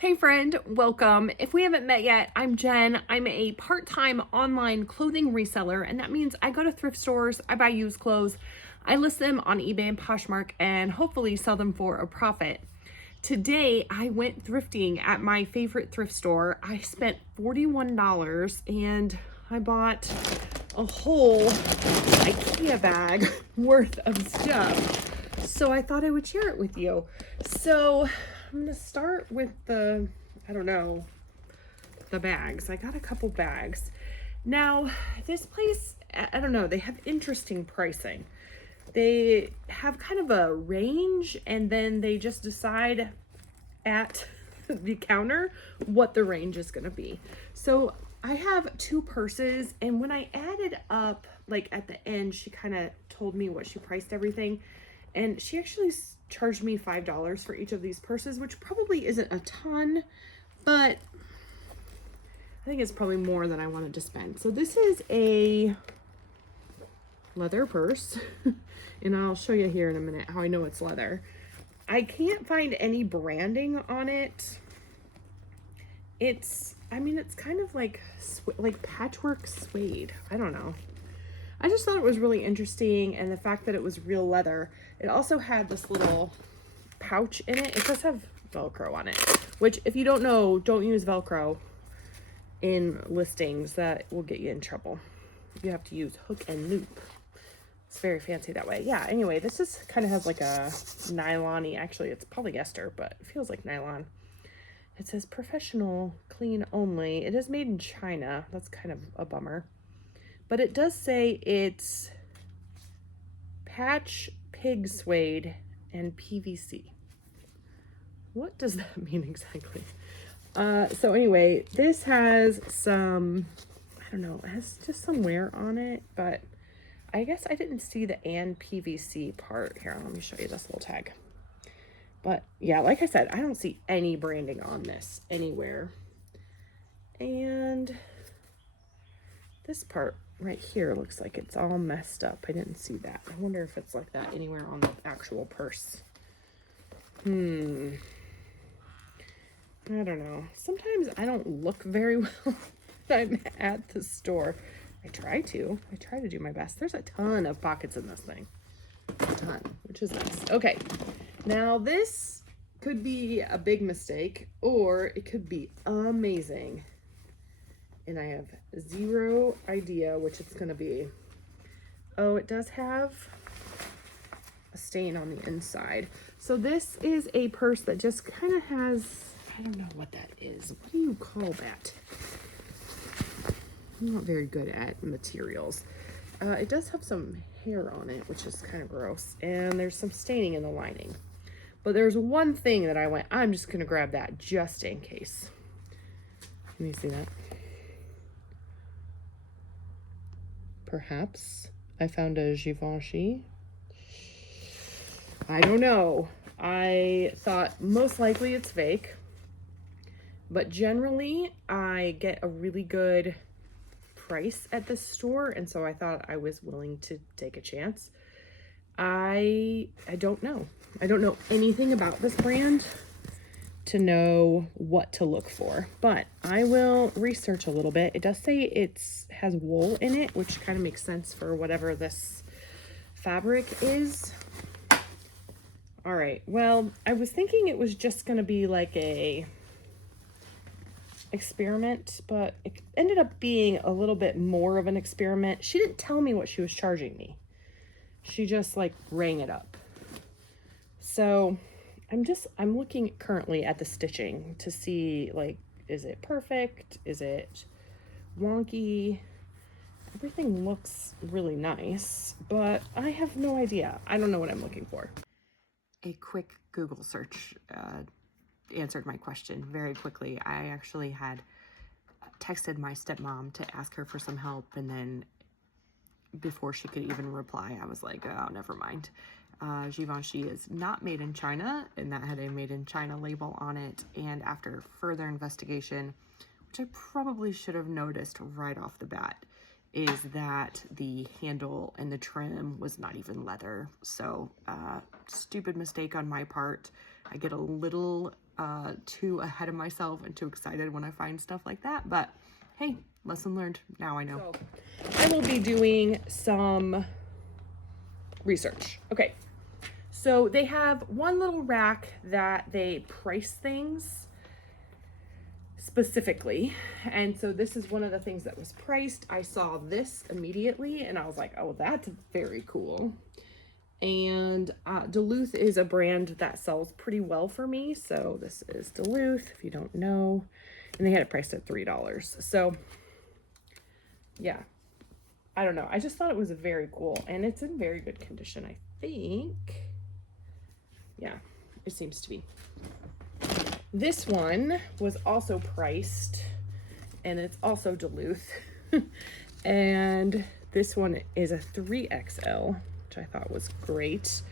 Hey friend, welcome. If we haven't met yet, I'm Jen. I'm a part-time online clothing reseller, and that means I go to thrift stores, I buy used clothes, I list them on eBay and Poshmark, and hopefully sell them for a profit. Today, I went thrifting at my favorite thrift store. I spent $41 and I bought a whole IKEA bag worth of stuff. So I thought I would share it with you. So I'm gonna start with the bags. I got a couple bags. Now, this place, I don't know, they have interesting pricing. They have kind of a range and then they just decide at the counter what the range is gonna be. So I have two purses, and when I added up, like at the end, she kind of told me what she priced everything. And she actually charged me $5 for each of these purses, which probably isn't a ton, but I think it's probably more than I wanted to spend. So this is a leather purse, and I'll show you here in a minute how I know it's leather. I can't find any branding on it. It's kind of like patchwork suede. I don't know. I just thought it was really interesting, and the fact that it was real leather. It also had this little pouch in it. It does have Velcro on it, which if you don't know, don't use Velcro in listings. That will get you in trouble. You have to use hook and loop. It's very fancy that way. Yeah, anyway, this is kind of has like a nylon-y, actually it's polyester, but it feels like nylon. It says professional clean only. It is made in China. That's kind of a bummer. But it does say it's patch pig suede and PVC. What does that mean exactly? So anyway, this has some, I don't know, it has just some wear on it, but I guess I didn't see the and PVC part. Here, let me show you this little tag. But yeah, like I said, I don't see any branding on this anywhere. And this part right here looks like it's all messed up. I didn't see that. I wonder if it's like that anywhere on the actual purse. I don't know. Sometimes I don't look very well when I'm at the store. I try to do my best. There's a ton of pockets in this thing. A ton, which is nice. Okay, now this could be a big mistake or it could be amazing. And I have zero idea which it's gonna be. Oh, it does have a stain on the inside. So this is a purse that just kind of has, I don't know what that is. What do you call that? I'm not very good at materials. It does have some hair on it, which is kind of gross. And there's some staining in the lining. But there's one thing that I'm just gonna grab that just in case. Can you see that? Perhaps I found a Givenchy. I don't know. I thought most likely it's fake, but generally I get a really good price at this store, and so I thought I was willing to take a chance. I don't know. I don't know anything about this brand to know what to look for, but I will research a little bit. It does say it has wool in it, which kind of makes sense for whatever this fabric is. All right, well, I was thinking it was just gonna be like a experiment, but it ended up being a little bit more of an experiment. She didn't tell me what she was charging me. She just like rang it up. So I'm looking currently at the stitching to see, like, is it perfect? Is it wonky? Everything looks really nice, but I have no idea. I don't know what I'm looking for. A quick Google search answered my question very quickly. I actually had texted my stepmom to ask her for some help, and then before she could even reply, I was like, oh, never mind. Givenchy is not made in China, and that had a made in China label on it. And after further investigation, which I probably should have noticed right off the bat, is that the handle and the trim was not even leather. So stupid mistake on my part. I get a little too ahead of myself and too excited when I find stuff like that. But hey, lesson learned. Now I know. So, I will be doing some research. Okay. So they have one little rack that they price things specifically. And so this is one of the things that was priced. I saw this immediately and I was like, oh, that's very cool. And Duluth is a brand that sells pretty well for me. So this is Duluth, if you don't know. And they had it priced at $3. So yeah, I don't know. I just thought it was very cool. And it's in very good condition, I think. Yeah, it seems to be. This one was also priced, and it's also Duluth. And this one is a 3XL, which I thought was great.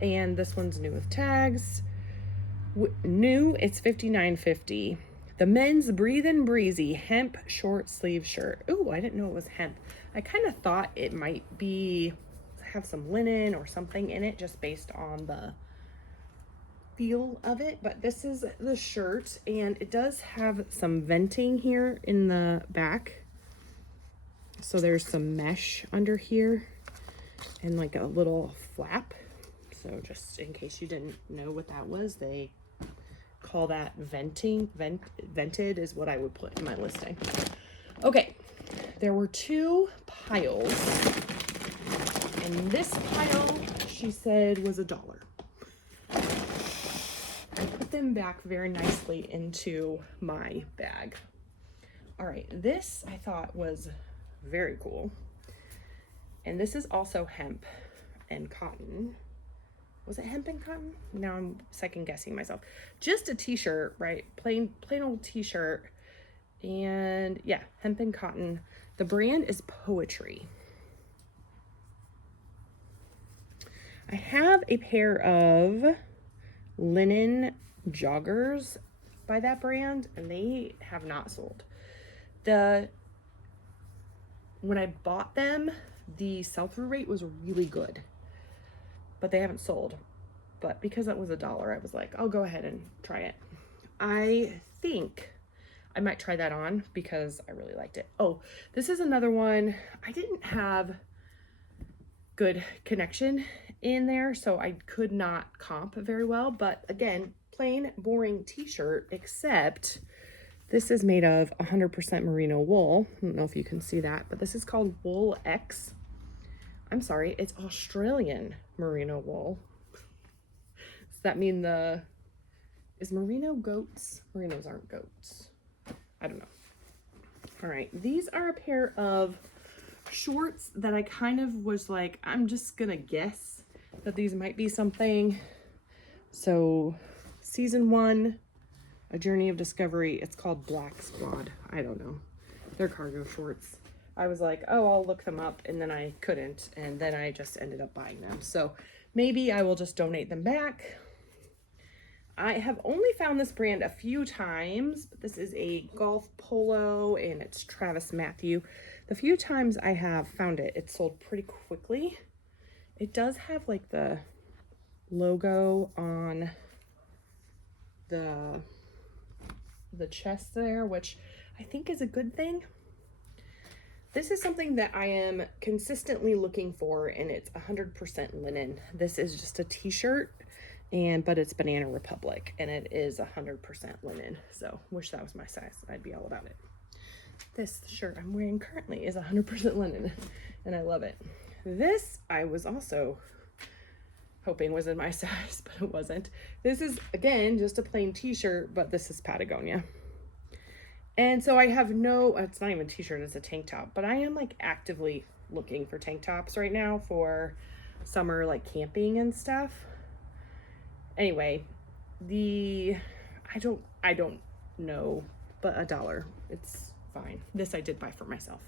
And this one's new with tags. New, it's $59.50. The men's Breathin' Breezy hemp short sleeve shirt. Ooh, I didn't know it was hemp. I kind of thought it might be, have some linen or something in it, just based on the feel of it. But this is the shirt, and it does have some venting here in the back. So there's some mesh under here and like a little flap. So just in case you didn't know what that was, they call that venting. Vented is what I would put in my listing. Okay, there were two piles, and this pile she said was $1. I put them back very nicely into my bag. All right, this I thought was very cool. And this is also hemp and cotton. Was it hemp and cotton? Now I'm second guessing myself. Just a t-shirt, right? Plain old t-shirt. And yeah, hemp and cotton. The brand is Poetry. I have a pair of linen joggers by that brand, and they have not sold. When I bought them, the sell-through rate was really good, but they haven't sold. But because it was $1, I was like, I'll go ahead and try it. I think I might try that on because I really liked it. Oh, this is another one. I didn't have good connection in there, so I could not comp very well. But again, plain boring t-shirt, except this is made of 100% merino wool. I don't know if you can see that, but this is called Wool X. I'm sorry, it's Australian merino wool. Does that mean is merino goats? Merinos aren't goats. I don't know. All right, these are a pair of shorts that I kind of was like, I'm just gonna guess that these might be something. So season 1, A Journey of Discovery. It's called Black Squad. I don't know. They're cargo shorts. I was like, oh, I'll look them up, and then I couldn't, and then I just ended up buying them. So maybe I will just donate them back. I have only found this brand a few times, but this is a golf polo, and it's Travis Matthew. The few times I have found it, it's sold pretty quickly. It does have like the logo on the chest there, which I think is a good thing. This is something that I am consistently looking for, and it's 100% linen. This is just a t-shirt, but it's Banana Republic, and it is 100% linen. So wish that was my size. I'd be all about it. This shirt I'm wearing currently is 100% linen, and I love it. This I was also hoping was in my size, but it wasn't. This is, again, just a plain t-shirt, but this is Patagonia. And so I have it's not even a t-shirt, it's a tank top, but I am like actively looking for tank tops right now for summer, like camping and stuff. Anyway, I don't know, but $1, it's fine. This I did buy for myself.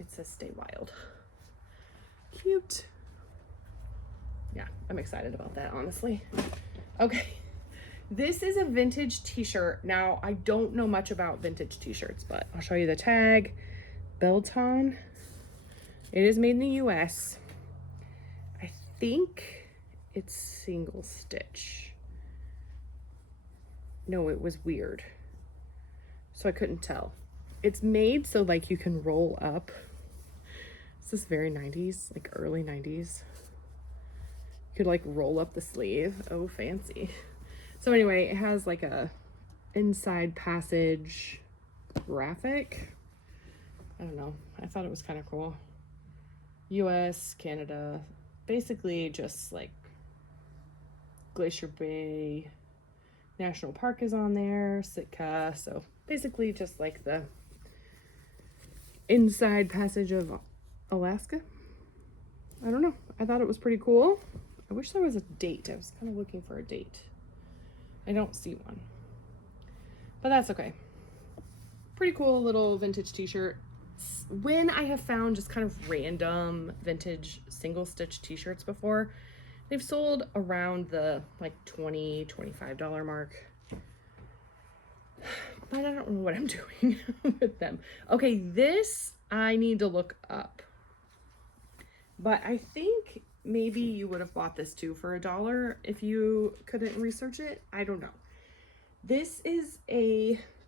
It says Stay Wild. Cute. Yeah, I'm excited about that, honestly. Okay. This is a vintage t-shirt. Now, I don't know much about vintage t-shirts, but I'll show you the tag. Belton. It is made in the US. I think it's single stitch. know it was weird. So I couldn't tell. It's made so like you can roll up. This is very 90s, like early 90s. You could like roll up the sleeve. Oh, fancy. So anyway, it has like a inside passage graphic. I don't know. I thought it was kind of cool. US, Canada, basically just like Glacier Bay National Park is on there, Sitka. So basically just like the inside passage of Alaska. I don't know. I thought it was pretty cool. I wish there was a date. I was kind of looking for a date. I don't see one. But that's okay. Pretty cool little vintage t-shirt. When I have found just kind of random vintage single stitch t-shirts before, they've sold around the like $20, $25 mark. But I don't know what I'm doing with them. Okay, this I need to look up. But I think maybe you would have bought this too for $1 if you couldn't research it. I don't know. This is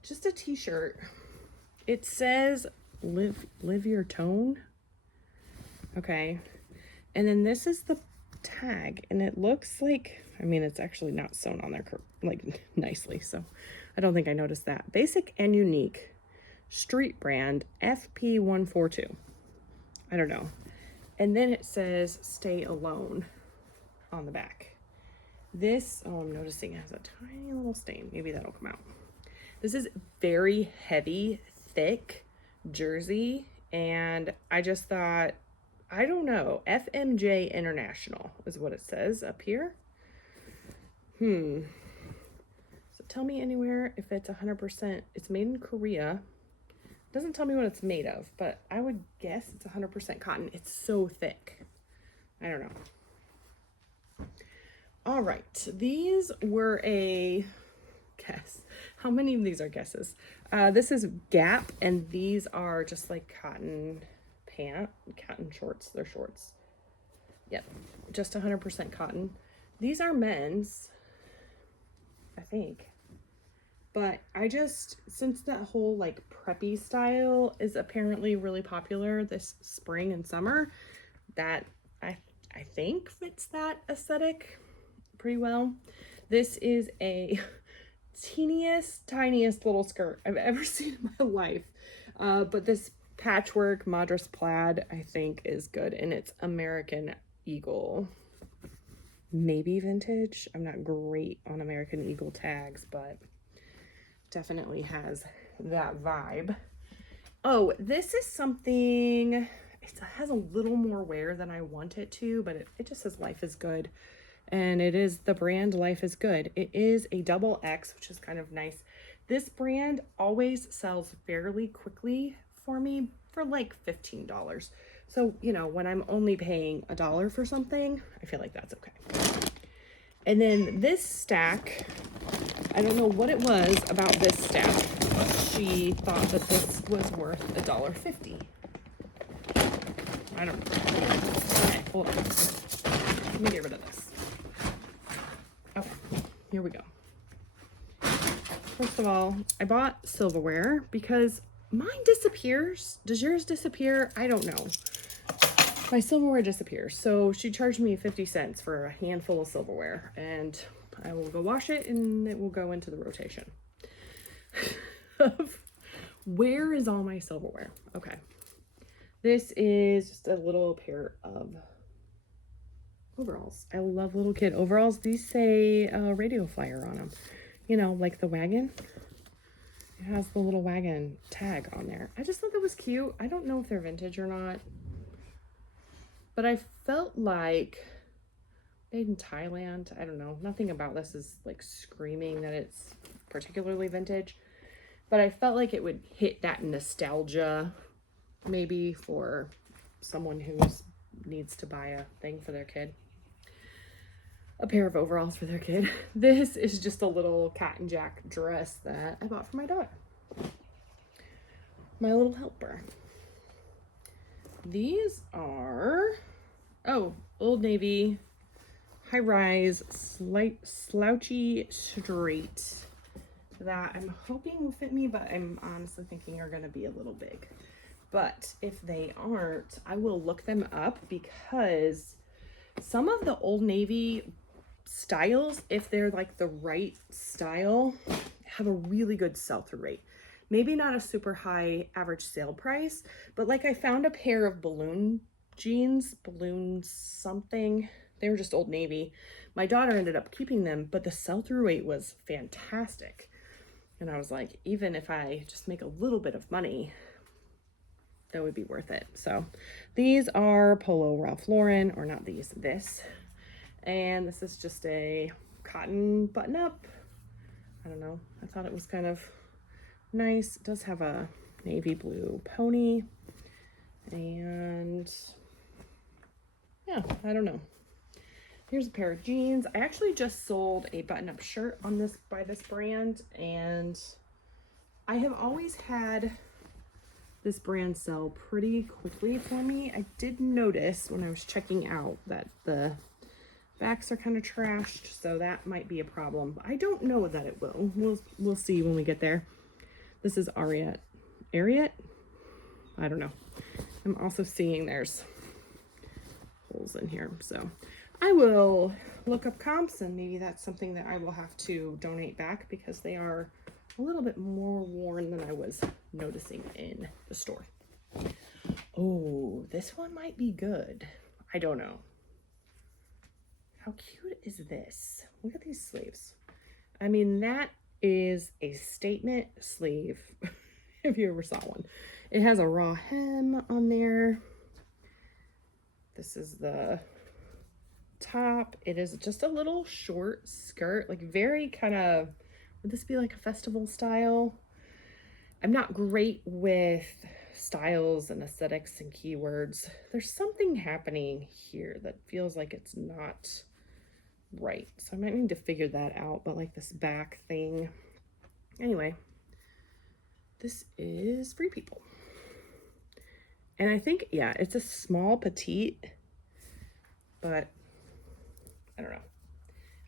just a t-shirt. It says live your tone. Okay. And then this is the tag, and it looks like, I mean, it's actually not sewn on there like nicely, so I don't think I noticed that. Basic and unique street brand FP142. I don't know. And then it says stay alone on the back. This, oh, I'm noticing it has a tiny little stain. Maybe that'll come out. This is very heavy, thick jersey. And I just thought, I don't know, FMJ International is what it says up here. So tell me anywhere if it's 100%, it's made in Korea. Doesn't tell me what it's made of, but I would guess it's 100% cotton. It's so thick. I don't know. All right, these were a guess. How many of these are guesses? This is Gap, and these are just like cotton shorts. They're shorts. Yep, just 100% cotton. These are men's, I think. But I just, since that whole like preppy style is apparently really popular this spring and summer, that I think fits that aesthetic pretty well. This is a tiniest little skirt I've ever seen in my life. But this patchwork Madras plaid I think is good, and it's American Eagle. Maybe vintage. I'm not great on American Eagle tags, but definitely has that vibe. Oh, this is something, it has a little more wear than I want it to, but it just says Life is Good, and it is the brand Life is Good. It is a double X, which is kind of nice. This brand always sells fairly quickly for me for like $15. So, you know, when I'm only paying $1 for something, I feel like that's okay. And then this stack, I don't know what it was about this stack, but she thought that this was worth $1.50. I don't know. Okay, hold on. Let me get rid of this. Okay, here we go. First of all, I bought silverware because mine disappears. Does yours disappear? I don't know. My silverware disappears. So she charged me 50 cents for a handful of silverware, and I will go wash it and it will go into the rotation. Where is all my silverware? Okay. This is just a little pair of overalls. I love little kid overalls. These say radio flyer on them. You know, like the wagon. It has the little wagon tag on there. I just thought that was cute. I don't know if they're vintage or not, but I felt like made in Thailand. I don't know. Nothing about this is like screaming that it's particularly vintage, but I felt like it would hit that nostalgia maybe for someone who needs to buy a thing for their kid. A pair of overalls for their kid. This is just a little cotton jack dress that I bought for my daughter. My little helper. These are, oh, Old Navy high-rise slouchy straight that I'm hoping will fit me, but I'm honestly thinking are going to be a little big. But if they aren't, I will look them up, because some of the Old Navy styles, if they're like the right style, have a really good sell-through rate. Maybe not a super high average sale price, but like I found a pair of balloon jeans, balloon something. They were just Old Navy. My daughter ended up keeping them, but the sell-through rate was fantastic. And I was like, even if I just make a little bit of money, that would be worth it. So these are Polo Ralph Lauren, or not these, this. And this is just a cotton button up. I don't know. I thought it was kind of nice. It does have a navy blue pony. And yeah, I don't know. Here's a pair of jeans. I actually just sold a button-up shirt on this by this brand, and I have always had this brand sell pretty quickly for me. I did notice when I was checking out that the backs are kind of trashed, so that might be a problem. But I don't know that it will. We'll see when we get there. This is Ariat. I don't know. I'm also seeing there's holes in here, so I will look up comps, and maybe that's something that I will have to donate back, because they are a little bit more worn than I was noticing in the store. Oh, this one might be good. I don't know. How cute is this? Look at these sleeves. I mean, that is a statement sleeve if you ever saw one. It has a raw hem on there. This is the top. It is just a little short skirt, like very kind of, would this be like a festival style? I'm not great with styles and aesthetics and keywords. There's something happening here that feels like it's not right, so I might need to figure that out. But like this back thing, anyway, this is Free People, and I think, yeah, it's a small petite, but I don't know.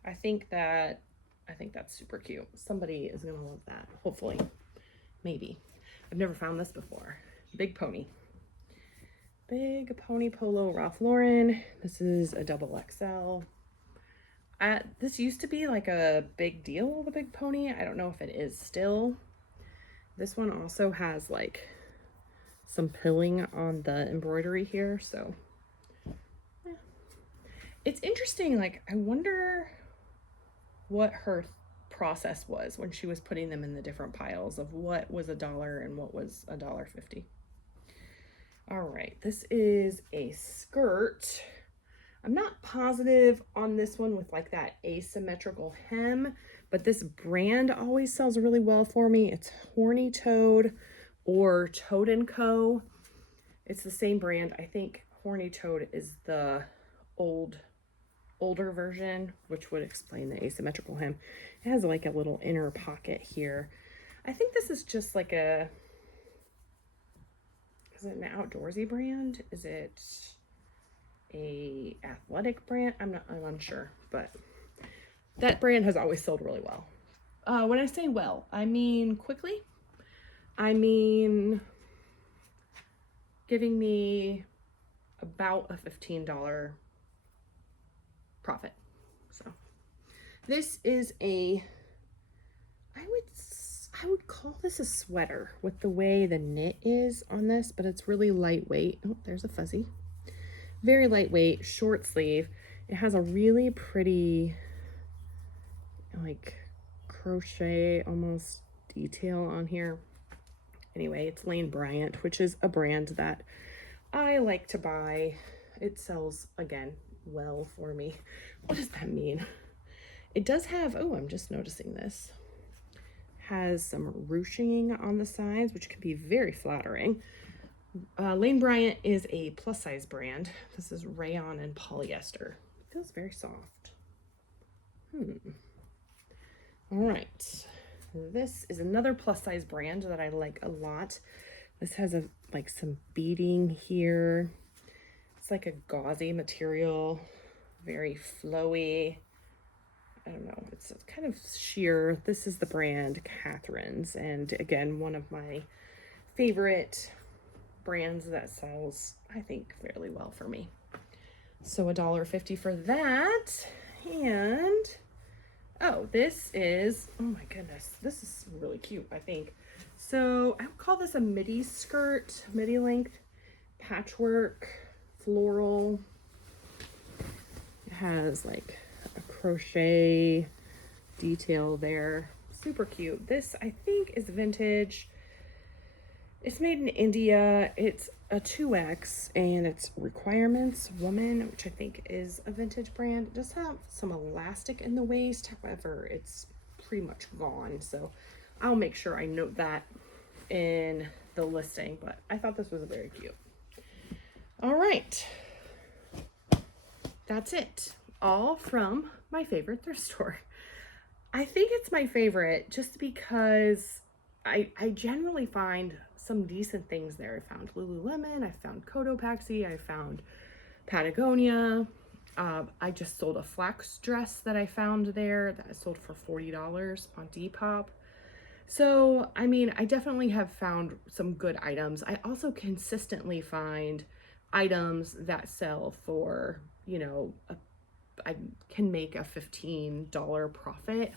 I think that's super cute. Somebody is gonna love that, hopefully. Maybe. I've never found this before. Big pony polo Ralph Lauren. This is a double XL. This used to be like a big deal, the big pony. I don't know if it is still. This one also has like some pilling on the embroidery here, so yeah. It's interesting. Like, I wonder what her process was when she was putting them in the different piles of what was $1 and what was $1.50. All right, this is a skirt. I'm not positive on this one with like that asymmetrical hem, but this brand always sells really well for me. It's Horny Toad or Toad & Co. It's the same brand. I think Horny Toad is the older version, which would explain the asymmetrical hem. It has like a little inner pocket here. I think this is just like is it an outdoorsy brand? Is it a athletic brand? I'm unsure, but that brand has always sold really well. When I say well, I mean quickly. I mean giving me about a $15 profit. So this is I would call this a sweater with the way the knit is on this, but it's really lightweight. Oh, there's a fuzzy. Very lightweight, short sleeve. It has a really pretty like crochet almost detail on here. Anyway, it's Lane Bryant, which is a brand that I like to buy. It sells, again, well for me. What does that mean? It does have, oh, I'm just noticing this, has some ruching on the sides, which can be very flattering. Lane Bryant is a plus size brand. This is rayon and polyester. It feels very soft. All right. This is another plus size brand that I like a lot. This has like some beading here. It's like a gauzy material, very flowy. I don't know, it's kind of sheer. This is the brand Catherine's, and again, one of my favorite brands that sells, I think, fairly well for me. So $1.50 for that. And oh, this is, oh my goodness, this is really cute, I think. So I would call this a midi skirt, midi length, patchwork, floral. It has like a crochet detail there. Super cute. This, I think, is vintage. It's made in India. It's a 2X and it's Requirements Woman, which I think is a vintage brand. It does have some elastic in the waist. However, it's pretty much gone. So I'll make sure I note that in the listing, but I thought this was very cute. All right. That's it. All from my favorite thrift store. I think it's my favorite just because I generally find some decent things there. I found Lululemon, I found Cotopaxi, I found Patagonia. I just sold a flax dress that I found there that I sold for $40 on Depop. So, I mean, I definitely have found some good items. I also consistently find items that sell for, you know, I can make a $15 profit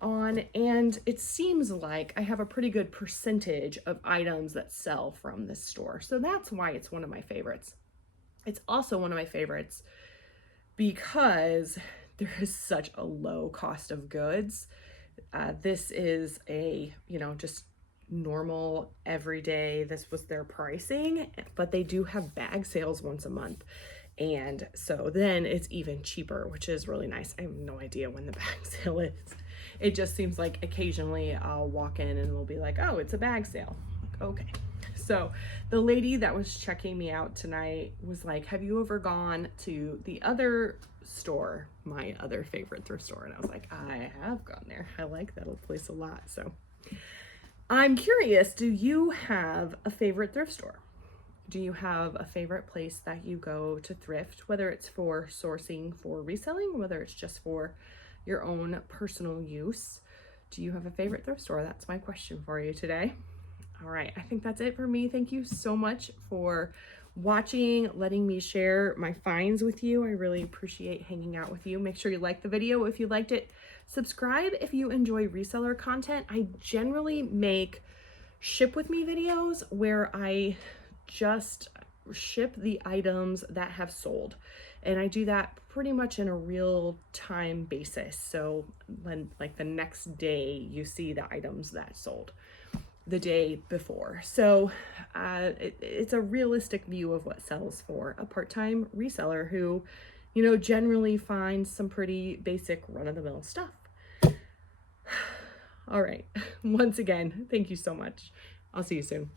on, and it seems like I have a pretty good percentage of items that sell from this store. So that's why it's one of my favorites. It's also one of my favorites because there is such a low cost of goods. This is a, you know, just normal everyday, this was their pricing, but they do have bag sales once a month. And so then it's even cheaper, which is really nice. I have no idea when the bag sale is. It just seems like occasionally I'll walk in and they'll be like, oh, it's a bag sale. Like, okay. So the lady that was checking me out tonight was like, have you ever gone to the other store, my other favorite thrift store? And I was like, I have gone there. I like that old place a lot. So I'm curious, do you have a favorite thrift store? Do you have a favorite place that you go to thrift, whether it's for sourcing for reselling, whether it's just for your own personal use? Do you have a favorite thrift store? That's my question for you today. All right, I think that's it for me. Thank you so much for watching, letting me share my finds with you. I really appreciate hanging out with you. Make sure you like the video if you liked it. Subscribe if you enjoy reseller content. I generally make ship with me videos where I just ship the items that have sold, and I do that pretty much in a real time basis. So when like the next day you see the items that sold the day before. So it's a realistic view of what sells for a part-time reseller who, you know, generally finds some pretty basic run-of-the-mill stuff. All right, once again, thank you so much. I'll see you soon.